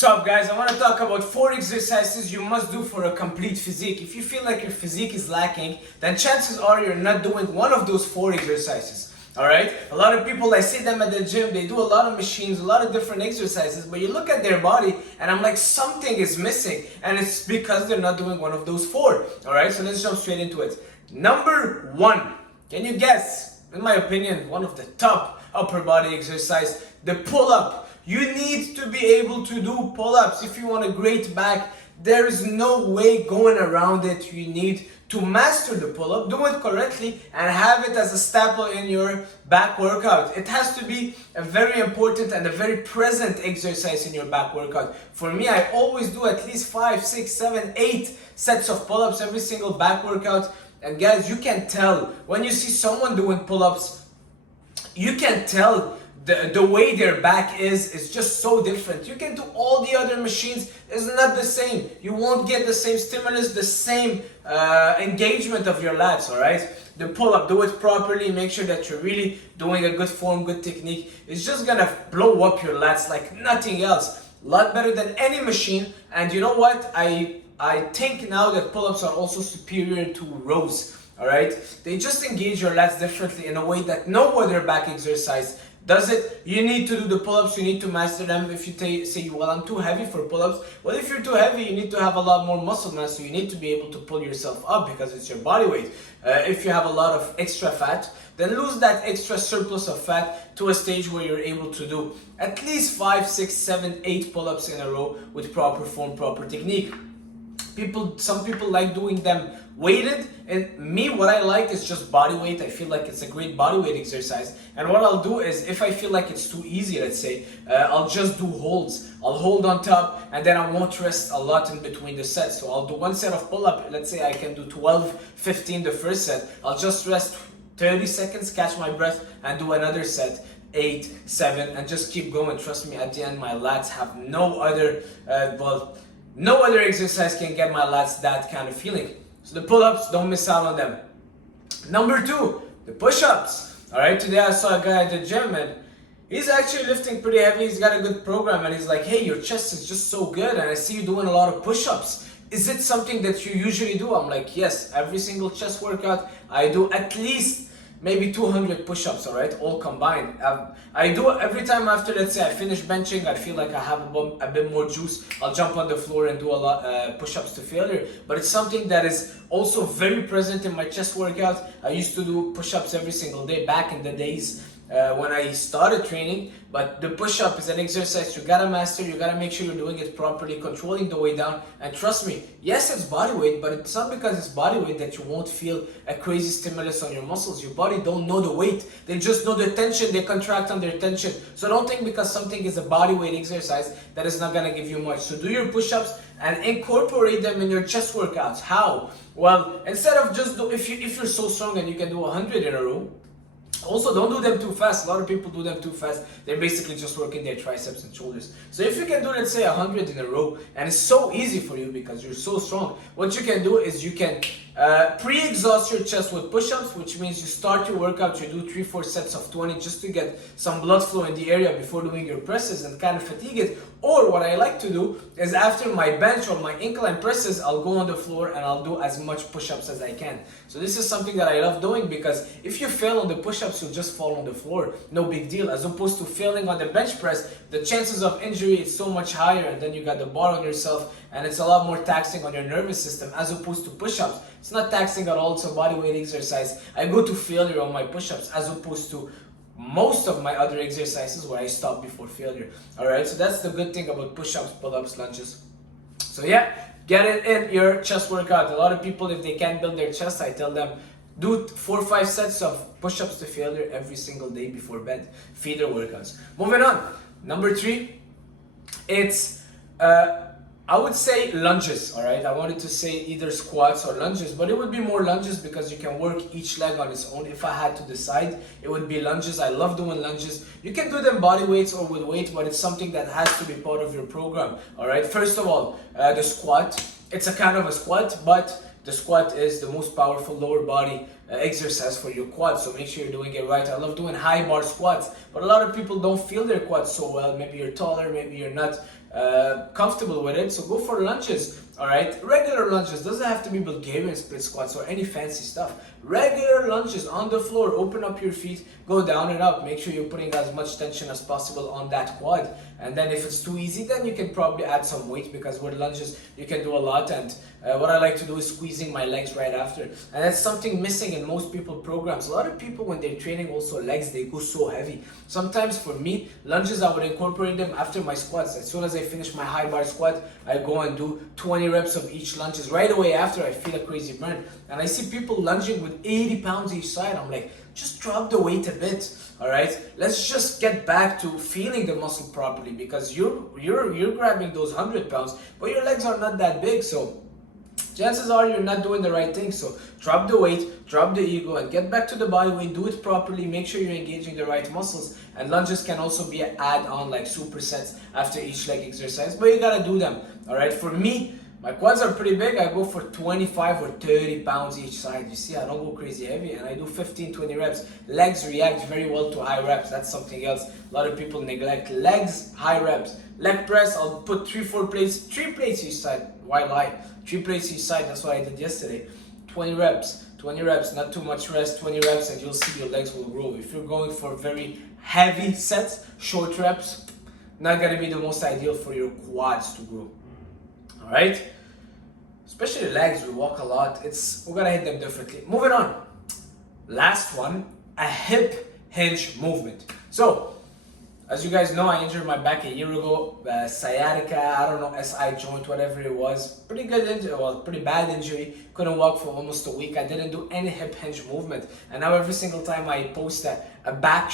What's up, guys? I want to talk about 4 exercises you must do for a complete physique. If you feel like your physique is lacking, then chances are you're not doing one of those 4 exercises. Alright? A lot of people, I see them at the gym, they do a lot of machines, a lot of different exercises, but you look at their body and I'm like, something is missing, and it's because they're not doing one of those 4. Alright, so let's jump straight into it. Number 1, can you guess? In my opinion, one of the top upper body exercise, the pull-up. You need to be able to do pull-ups if you want a great back. There is no way going around it. You need to master the pull-up, do it correctly, and have it as a staple in your back workout. It has to be a very important and a very present exercise in your back workout. For me, I always do at least 5, 6, 7, 8 sets of pull-ups every single back workout. And guys, you can tell when you see someone doing pull-ups, you can tell the way their back is just so different. You can do all the other machines, it's not the same. You won't get the same stimulus, the same engagement of your lats, alright? The pull-up, do it properly, make sure that you're really doing a good form, good technique. It's just gonna blow up your lats like nothing else. A lot better than any machine. And you know what? I think now that pull-ups are also superior to rows, alright? They just engage your lats differently in a way that no other back exercise does it. You need to do the pull-ups, you need to master them. If you say, well, I'm too heavy for pull-ups, well, if you're too heavy, you need to have a lot more muscle mass, so you need to be able to pull yourself up because it's your body weight. If you have a lot of extra fat, then lose that extra surplus of fat to a stage where you're able to do at least 5, 6, 7, 8 pull-ups in a row with proper form, proper technique. Some people like doing them weighted, and me, what I like is just body weight. I feel like it's a great body weight exercise. And what I'll do is, if I feel like it's too easy, let's say, I'll just do holds. I'll hold on top, and then I won't rest a lot in between the sets. So I'll do one set of pull-up. Let's say I can do 12, 15 the first set. I'll just rest 30 seconds, catch my breath, and do another set. 8, 7, and just keep going. Trust me, at the end, my lats have no other, no other exercise can get my lats that kind of feeling. So the pull-ups, don't miss out on them. Number 2, the push-ups. Alright, today I saw a guy at the gym and he's actually lifting pretty heavy. He's got a good program and he's like, hey, your chest is just so good and I see you doing a lot of push-ups. Is it something that you usually do? I'm like, yes, every single chest workout I do at least maybe 200 push-ups, alright, all combined. I do every time after, let's say I finish benching, I feel like I have a bit more juice, I'll jump on the floor and do a lot push-ups to failure. But it's something that is also very present in my chest workout. I used to do push-ups every single day back in the days when I started training. But the push-up is an exercise you gotta master, you gotta make sure you're doing it properly, controlling the way down. And trust me, yes, it's body weight, but it's not because it's body weight that you won't feel a crazy stimulus on your muscles. Your body don't know the weight, they just know the tension, they contract under tension. So don't think because something is a body weight exercise that is not gonna give you much. So do your push-ups and incorporate them in your chest workouts. How? Well, instead of just if you're so strong and you can do 100 in a row, also, don't do them too fast. A lot of people do them too fast. They're basically just working their triceps and shoulders. So if you can do, let's say, 100 in a row, and it's so easy for you because you're so strong, what you can do is you can pre-exhaust your chest with push-ups, which means you start your workout, you do 3-4 sets of 20 just to get some blood flow in the area before doing your presses and kind of fatigue it. Or what I like to do is after my bench or my incline presses, I'll go on the floor and I'll do as much push-ups as I can. So this is something that I love doing because if you fail on the push-ups, you'll just fall on the floor. No big deal. As opposed to failing on the bench press, the chances of injury is so much higher, and then you got the bar on yourself and it's a lot more taxing on your nervous system as opposed to push-ups. It's not taxing at all, it's a body weight exercise. I go to failure on my push-ups as opposed to most of my other exercises where I stop before failure. Alright, so that's the good thing about push-ups, pull-ups, lunges. So yeah, get it in your chest workout. A lot of people, if they can't build their chest, I tell them, do 4 or 5 sets of push-ups to failure every single day before bed. Feeder workouts. Moving on. Number 3, it's I would say lunges, alright? I wanted to say either squats or lunges, but it would be more lunges because you can work each leg on its own. If I had to decide, it would be lunges. I love doing lunges. You can do them body weights or with weight, but it's something that has to be part of your program, alright? First of all, the squat. It's a kind of a squat, but the squat is the most powerful lower body exercise for your quads, so make sure you're doing it right. I love doing high bar squats, but a lot of people don't feel their quads so well. Maybe you're taller, maybe you're not comfortable with it, so go for lunges. All right, regular lunges, doesn't have to be Bulgarian split squats or any fancy stuff. Regular lunges on the floor, open up your feet, go down and up. Make sure you're putting as much tension as possible on that quad. And then if it's too easy, then you can probably add some weight, because with lunges you can do a lot. And what I like to do is squeezing my legs right after. And that's something missing in most people programs. A lot of people, when they're training also legs, they go so heavy. Sometimes for me, lunges, I would incorporate them after my squats. As soon as I finish my high bar squat, I go and do 20 reps of each lunges. Right away after, I feel a crazy burn. And I see people lunging with 80 pounds each side. I'm like, just drop the weight a bit. All right, let's just get back to feeling the muscle properly, because you're grabbing those 100 pounds, but your legs are not that big, so chances are you're not doing the right thing. So drop the weight, drop the ego, and get back to the body weight. Do it properly. Make sure you're engaging the right muscles. And lunges can also be an add-on, like supersets after each leg exercise, but you gotta do them. All right, for me, my quads are pretty big. I go for 25 or 30 pounds each side. You see, I don't go crazy heavy, and I do 15, 20 reps. Legs react very well to high reps. That's something else a lot of people neglect. Legs, high reps. Leg press, I'll put 3 plates each side. Why lie? 3 plates each side. That's what I did yesterday. 20 reps, not too much rest. 20 reps, and you'll see your legs will grow. If you're going for very heavy sets, short reps, not gonna be the most ideal for your quads to grow. All right, especially legs, we walk a lot. We're gonna hit them differently. Moving on, last one, a hip hinge movement. So as you guys know, I injured my back a year ago, sciatica, I don't know, SI joint, whatever it was. Pretty good injury, well, pretty bad injury. Couldn't walk for almost a week. I didn't do any hip hinge movement. And now every single time I post a back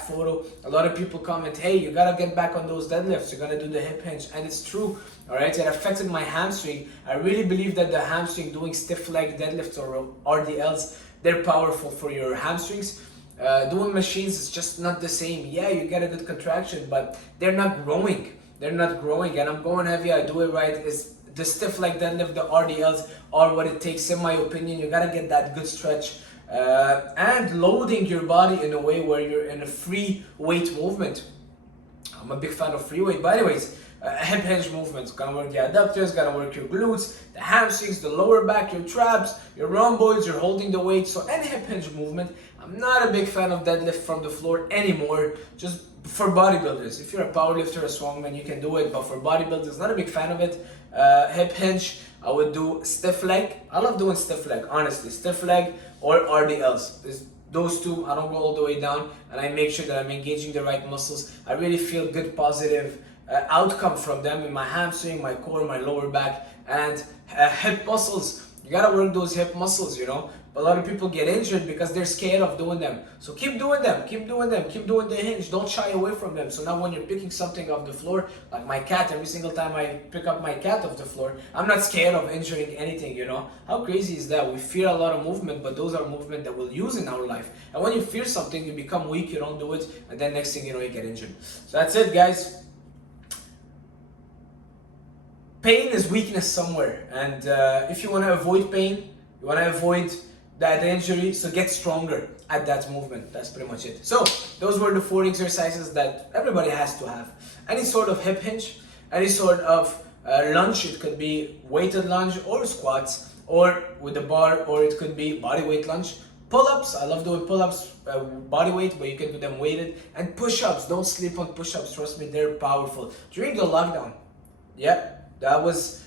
photo, a lot of people comment, hey, you gotta get back on those deadlifts. You're gonna do the hip hinge. And it's true, all right? It affected my hamstring. I really believe that the hamstring, doing stiff leg deadlifts or RDLs, they're powerful for your hamstrings. Doing machines is just not the same. Yeah, you get a good contraction, but they're not growing. And I'm going heavy, I do it right. It's the stiff leg deadlift, the RDLs are what it takes, in my opinion. You gotta get that good stretch and loading your body in a way where you're in a free weight movement. I'm a big fan of free weight, but anyways, hip hinge movements. Gonna work the adductors, gonna work your glutes, the hamstrings, the lower back, your traps, your rhomboids, you're holding the weight. So any hip hinge movement. I'm not a big fan of deadlift from the floor anymore, just for bodybuilders. If you're a powerlifter, a strongman, you can do it, but for bodybuilders, not a big fan of it. Hip hinge, I would do stiff leg. I love doing stiff leg, honestly. Stiff leg or RDLs. Those two, I don't go all the way down, and I make sure that I'm engaging the right muscles. I really feel good, positive outcome from them in my hamstring, my core, my lower back, and hip muscles. You gotta work those hip muscles, you know. But a lot of people get injured because they're scared of doing them. So keep doing them, keep doing the hinge. Don't shy away from them. So now when you're picking something off the floor, like my cat, every single time I pick up my cat off the floor, I'm not scared of injuring anything, you know. How crazy is that? We fear a lot of movement, but those are movement that we'll use in our life. And when you fear something, you become weak, you don't do it, and then next thing you know, you get injured. So that's it, guys. Pain is weakness somewhere, and if you want to avoid pain, you want to avoid that injury, so get stronger at that movement. That's pretty much it. So those were the 4 exercises that everybody has to have. Any sort of hip hinge, any sort of lunge. It could be weighted lunge or squats, or with a bar, or it could be body weight lunge. Pull-ups, I love doing pull-ups, body weight, but you can do them weighted. And push-ups, don't sleep on push-ups, trust me, they're powerful. During the lockdown, yeah, that was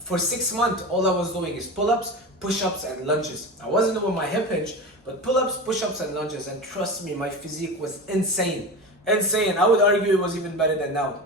for 6 months, all I was doing is pull-ups, push-ups, and lunges. I wasn't doing my hip hinge, but pull-ups, push-ups, and lunges. And trust me, my physique was insane. I would argue it was even better than now.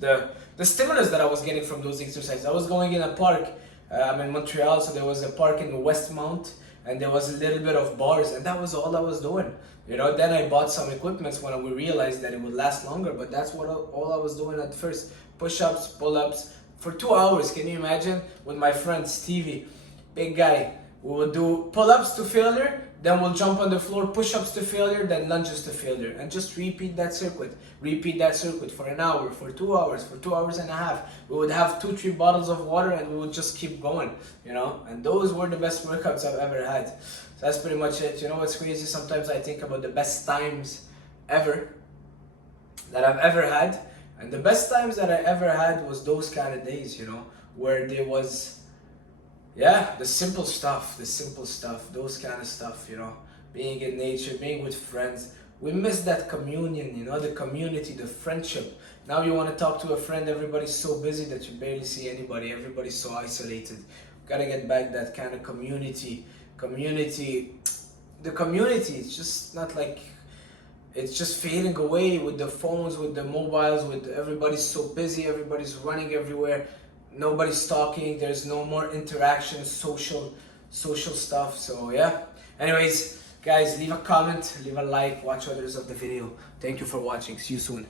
The stimulus that I was getting from those exercises, I was going in a park. I'm in Montreal, so there was a park in Westmount, and there was a little bit of bars, and that was all I was doing. You know, then I bought some equipment when we realized that it would last longer, but that's all I was doing at first. Push-ups, pull-ups, for 2 hours. Can you imagine? With my friend Stevie, big guy. We will do pull-ups to failure, then we'll jump on the floor, push-ups to failure, then lunges to failure, and just repeat that circuit for an hour, for 2 hours, for 2 hours and a half. We would have 2-3 bottles of water, and we would just keep going, you know. And those were the best workouts I've ever had. So that's pretty much it. You know what's crazy? Sometimes I think about the best times ever that I've ever had. And the best times that I ever had was those kind of days, you know, where there was, yeah, the simple stuff, those kind of stuff, you know, being in nature, being with friends. We miss that communion, you know, the community, the friendship. Now you want to talk to a friend, everybody's so busy that you barely see anybody, everybody's so isolated. Gotta get back that kind of community. The community, it's just not like, it's just fading away with the phones, with the mobiles, with everybody's so busy, everybody's running everywhere, nobody's talking, there's no more interaction, social stuff. So yeah, anyways guys, leave a comment, leave a like, watch others of the video. Thank you for watching, see you soon.